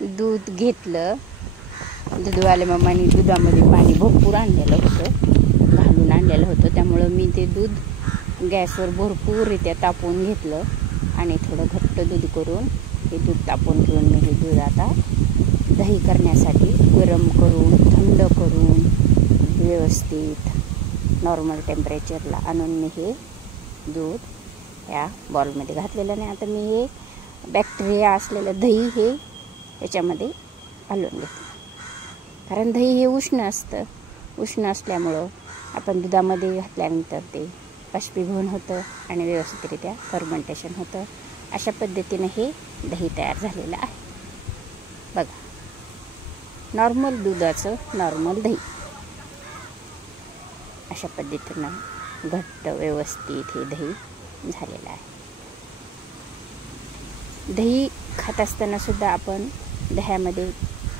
दूध घेतलं. दूधवाल्या मामाने दुधामध्ये पाणी भरपूर आणलेलं होतं, घालून आणलेलं होतं. त्यामुळं मी ते दूध गॅसवर भरपूररित्या तापवून घेतलं आणि थोडं घट्ट दूध करून हे दूध तापवून घेऊन मी हे दूध आता दही करण्यासाठी गरम करून थंड करून व्यवस्थित नॉर्मल टेम्परेचरला आणून मी हे दूध या बॉलमध्ये घातलेलं नाही. आता मी हे बॅक्टेरिया असलेलं दही हे याच्यामध्ये घालून घेतलं. कारण दही हे उष्ण असतं. उष्ण असल्यामुळं आपण दुधामध्ये घातल्यानंतर ते बाष्पीभवन होतं आणि व्यवस्थितरित्या फर्मेंटेशन होतं. अशा पद्धतीने हे दही तयार झालेलं आहे. बघा, नॉर्मल दुधाचं नॉर्मल दही अशा पद्धतीनं घट्ट व्यवस्थित हे दही झालेलं आहे. दही खात असताना सुद्धा आपण दह्यामध्ये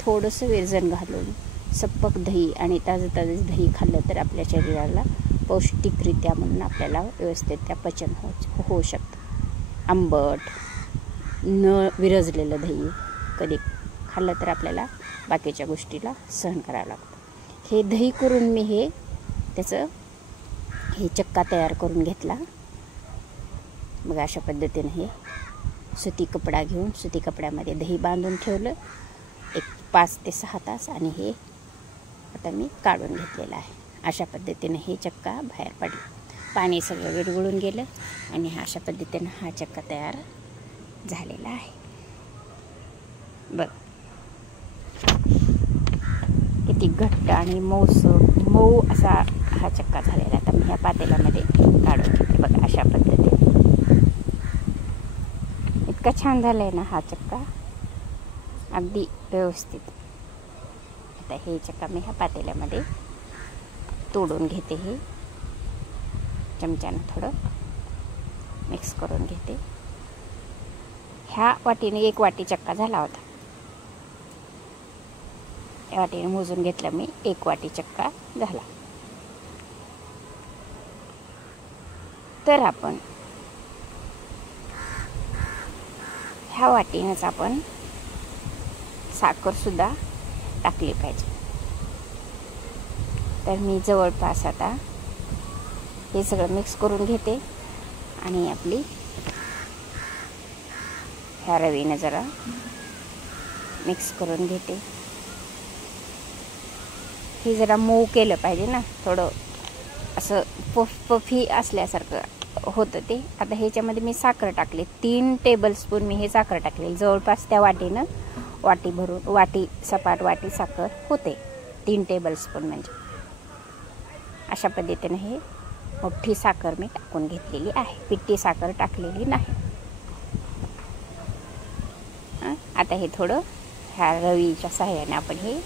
थोडंसं विरजण घालून सप्पक दही आणि ताजं दही खाल्लं तर आपल्या शरीराला पौष्टिकरित्या म्हणून आपल्याला व्यवस्थित त्या पचन होऊ शकतं. आंबट न विरजलेलं दही कधी खाल्लं तर आपल्याला बाकीच्या गोष्टीला सहन करावं लागतं. हे दही करून मी त्याचं चक्का तयार करून घेतला. मग अशा पद्धतीने हे सुती कपडा घेऊन सुती कपड्यामध्ये दही बांधून ठेवलं 5 ते 6 तास आणि हे आता मी काढून घेतलेलं आहे. अशा पद्धतीने हे चक्का बाहेर पडला. पाणी सगळं विरघळून गेलं आणि अशा पद्धतीनं हा चक्का तयार झालेला आहे. बघ किती घट्ट आणि मऊ असा हा चक्का झालेला. आता मी ह्या पातेल्यामध्ये काढून घेते. बघा अशा पद्धतीने इतका छान झाला आहे ना हा चक्का, अगदी व्यवस्थित. आता हे चक्का मी ह्या पातेल्यामध्ये तोडून घेते. हे चमच्यानं थोडं मिक्स करून घेते. ह्या वाटीने 1 वाटी चक्का झाला होता. या वाटीने मोजून घेतलं मी 1 वाटी चक्का झाला. तर आपण ह्या वाटीनंच आपण साखर सुद्धा टाकली पाहिजे. तर मी जवळपास आता हे सगळं मिक्स करून घेते आणि आपली ह्या रवीनं जरा मिक्स करून घेते. हे जरा मऊ केलं पाहिजे ना, थोडं असं पफी असल्यासारखं होतं ते. आता ह्याच्यामध्ये मी साखर टाकली 3 टेबलस्पून मी हे साखर टाकली. जवळपास त्या वाटीनं वाटी भरून सपाट वाटी साखर होते 3 टेबलस्पून म्हणजे. अशा पद्धतीने हे मोठी साखर मी टाकून घेतलेली आहे. पिठी साखर टाकलेली नाही. आता हे थोडं ह्या रवीच्या सहाय्याने आपण हे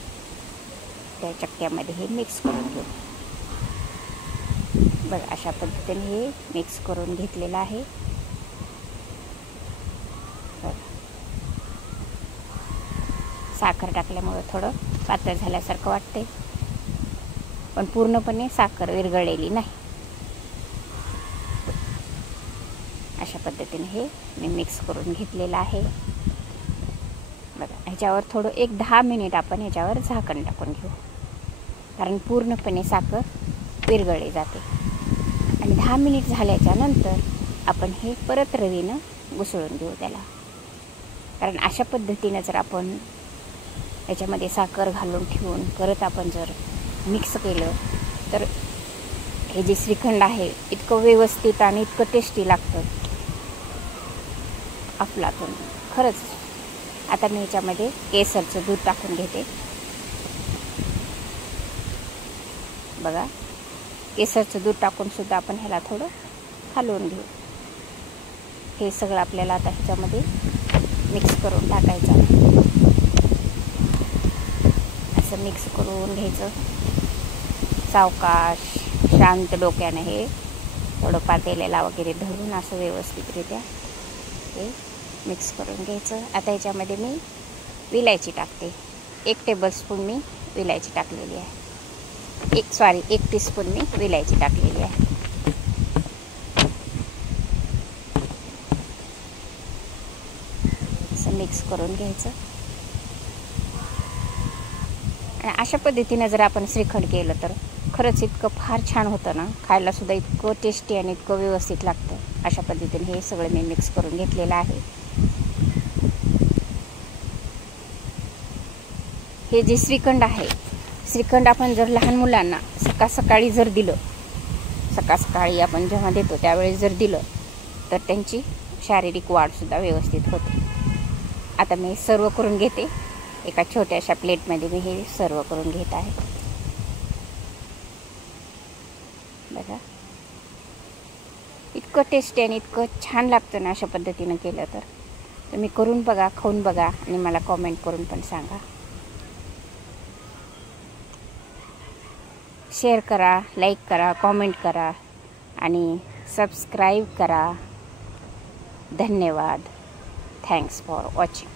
त्या चक्क्यामध्ये हे मिक्स करून घेऊ. बघा अशा पद्धतीने हे मिक्स करून घेतलेलं आहे. साखर टाकल्यामुळं थोडं पातळ झाल्यासारखं वाटते, पण पूर्णपणे साखर विरघळलेली नाही. अशा पद्धतीने हे मी मिक्स करून घेतलेलं आहे. बघा ह्याच्यावर थोडं 10 मिनिट आपण ह्याच्यावर झाकण टाकून घेऊ, कारण पूर्णपणे साखर विरघळली जाते. आणि 10 मिनिट झाल्याच्या नंतर आपण हे परत रवीनं घुसळून घेऊ त्याला. कारण अशा पद्धतीनं जर आपण याच्यामध्ये साखर घालून ठेवून परत आपण जर मिक्स केलं तर हे जे श्रीखंड आहे इतकं व्यवस्थित आणि इतकं टेस्टी लागतं अफलातून खरंच. आता मी याच्यामध्ये केसरचं दूध टाकून घेते. बघा केसरचं दूध टाकून सुद्धा आपण ह्याला थोडं हलवून घेऊ. हे सगळं आपल्याला आता ह्याच्यामध्ये मिक्स करून टाकायचं. असं मिक्स करून घ्यायचं सावकाश शांत डोक्याने. हे थोडं पातेल्याला वगैरे धरून असं व्यवस्थितरित्या हे मिक्स करून घ्यायचं. आता ह्याच्यामध्ये मी विलायची टाकते. 1 टेबलस्पून मी विलायची टाकलेली आहे. 1 टीस्पून मी विलायची टाकलेली आहे. असं मिक्स करून घ्यायचं. आणि अशा पद्धतीने जर आपण श्रीखंड केलं तर खरंच इतकं फार छान होतं ना, खायलासुद्धा इतकं टेस्टी आणि इतकं व्यवस्थित लागतं. अशा पद्धतीने हे सगळं मी मिक्स करून घेतलेलं आहे. हे जे श्रीखंड आहे, श्रीखंड आपण जर लहान मुलांना सकाळी जर दिलं, सकाळी आपण जेव्हा देतो त्यावेळेस जर दिलं तर त्यांची शारीरिक वाढसुद्धा व्यवस्थित होते. आता मी सर्व करून घेते. एका छोट्याशा प्लेटमध्ये मी हे सर्व करून घेत आहे. बघा इतकं टेस्टी आणि इतकं छान लागतं ना अशा पद्धतीनं केलं तर. तुम्ही करून बघा, खाऊन बघा आणि मला कॉमेंट करून पण सांगा. शेअर करा, लाईक करा, कॉमेंट करा आणि सबस्क्राईब करा. धन्यवाद. Thanks for watching.